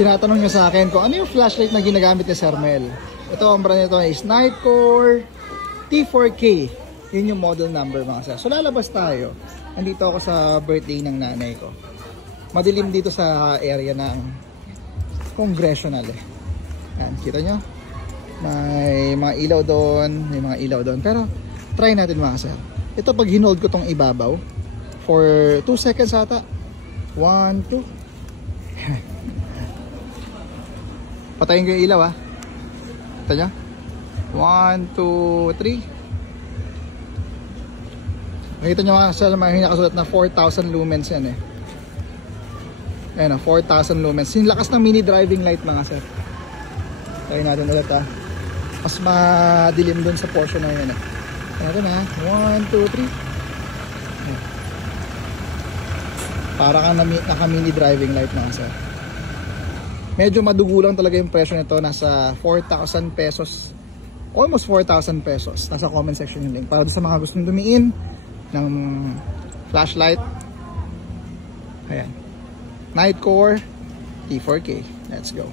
tinatanong nyo sa akin kung ano yung flashlight na ginagamit ni Sir Mel. Ito, ang brand nito is Nitecore T4K. Yun yung model number mga sir. So lalabas tayo. Andito ako sa birthday ng nanay ko. Madilim dito sa area ng Congressional eh. Yan, kita nyo? May mga ilaw doon, may mga ilaw doon. Pero try natin mga sir. Ito pag hinold ko tong ibabaw for 2 seconds ata. 1, 2. Patayin ko yung ilaw ha. Ito nyo? 1, 2, 3. Nakita nyo mga sir, may nakasulat na 4,000 lumens yan eh. Ayan o, 4,000 lumens. Yung lakas ng mini driving light mga sir. Try natin ulit ha. Mas madilim dun sa portion na yun eh. Natin ha. 1, 2, 3. Para kang naka-mini driving light mga sir. Medyo madugo lang talaga yung presyo nito. Nasa 4,000 pesos. Almost 4,000 pesos. Nasa comment section yung link. Para sa mga gustong dumiin ng flashlight. Ayan. Nitecore T4K. Let's go.